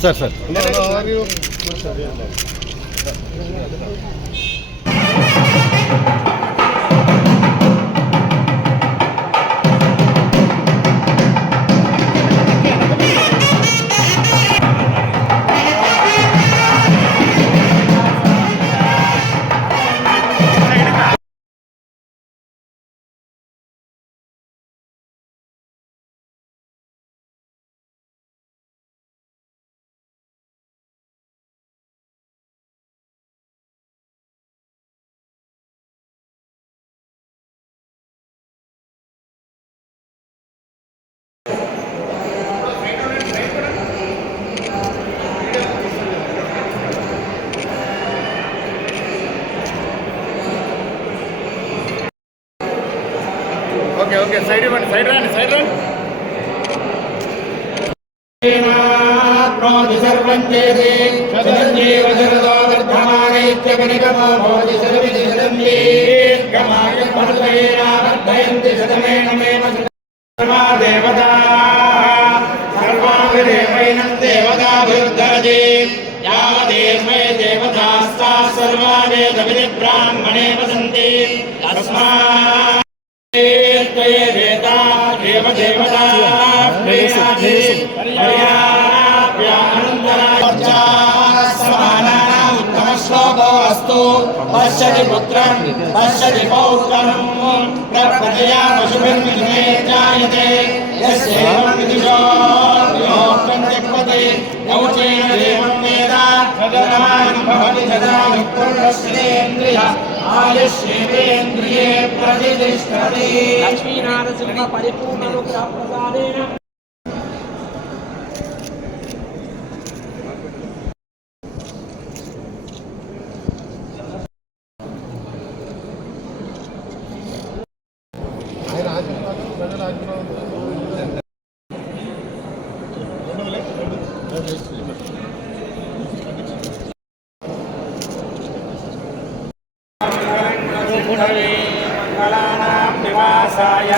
sir sir okay okay side ఇవ్వండి సైడ్ రండి సైడ్ రండి ब्राह्मणे वसन्ति पश्यति पुत्रं पश्यति पौत्रं प्रप्रजया पशुभिर्मिथुने जायते यस्यैवं विदुषो योक्तं जग्मते यौचेन देवं वेद जगमानं भवति सदा युक्तस्येन्द्रियः आयुष्येवेन्द्रिये प्रतिष्ठति लक्ष्मीनारसिंह परिपूर्णनुग्रह प्रसादेन मंगलानां निवासाय